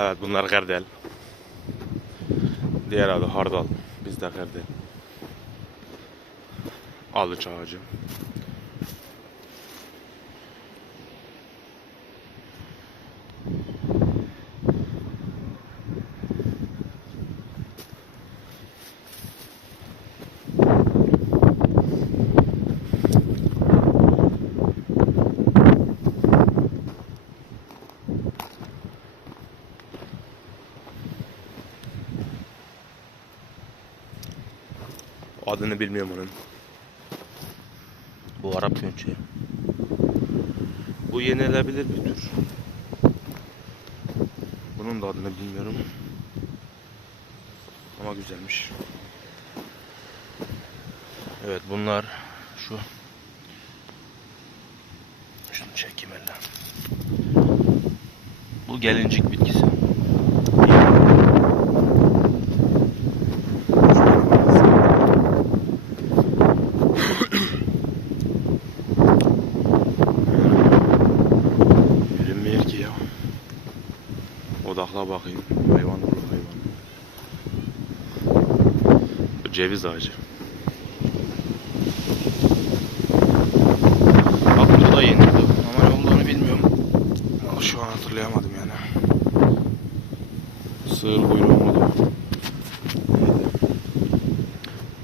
Evet bunlar kardel. Diğer adı hardal. Bizde kardel. Alıç ağacı. Adını bilmiyorum onun. Bu Arap könçeği. Bu yenilebilir bir tür. Bunun da adını bilmiyorum. Ama güzelmiş. Evet bunlar şu. Şunu çekeyim elle. Bu gelincik bitkisi. Odakla bakayım. Hayvan olur hayvan. Bu ceviz ağacı. Bak bu da yeni. Ama ne olduğunu bilmiyorum. Şu an hatırlayamadım yani. Sığır kuyruğu. Neydi?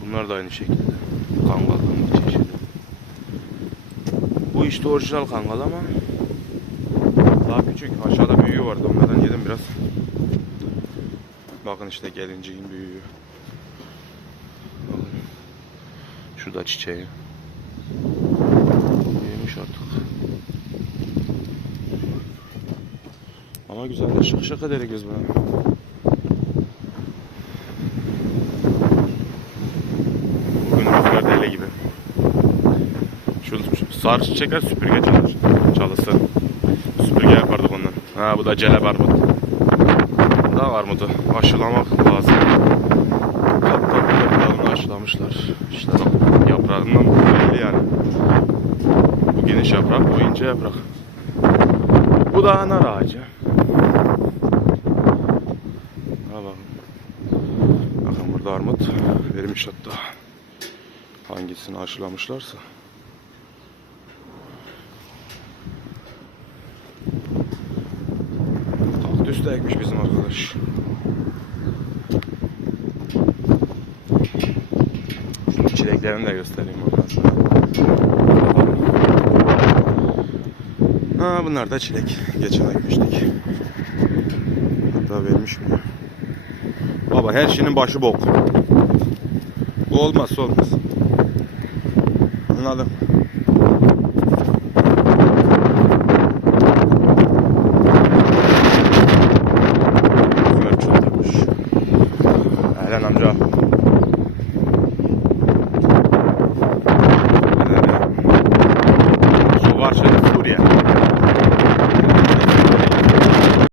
Bunlar da aynı şekilde. Kangaldan bir çeşidi. Bu işte orijinal kangal ama daha küçük. Aşağıda büyüğü vardı. Onlardan biraz. Bakın işte gelinciğin büyüğü. Bakın. Şu da çiçeği. Büyümüş artık. Ama güzel de şık şık eder göz bana. Bugün rüzgar deli gibi. Şu sarı çiçekler süpürge çalır. Çalısı. Süpürge yapardık ondan. Ha bu da celeb armut. Bu da armudu. Aşılamak lazım. Burada dalını aşılamışlar. İşte bak, yaprağından belli yani. Bu geniş yaprak, bu ince yaprak. Bu da nar ağacı. Ha bakın. Bakın burada armut vermiş hatta. Hangisini aşılamışlarsa. De ekmiş bizim arkadaş. Şunun çileklerini de göstereyim ondan sonra. Ha bunlar da çilek. Geçen ekmiştik. Hatta vermiş mi? Baba her şeyin başı bok. Bu olmazsa olmaz. Anladım. 看咱们这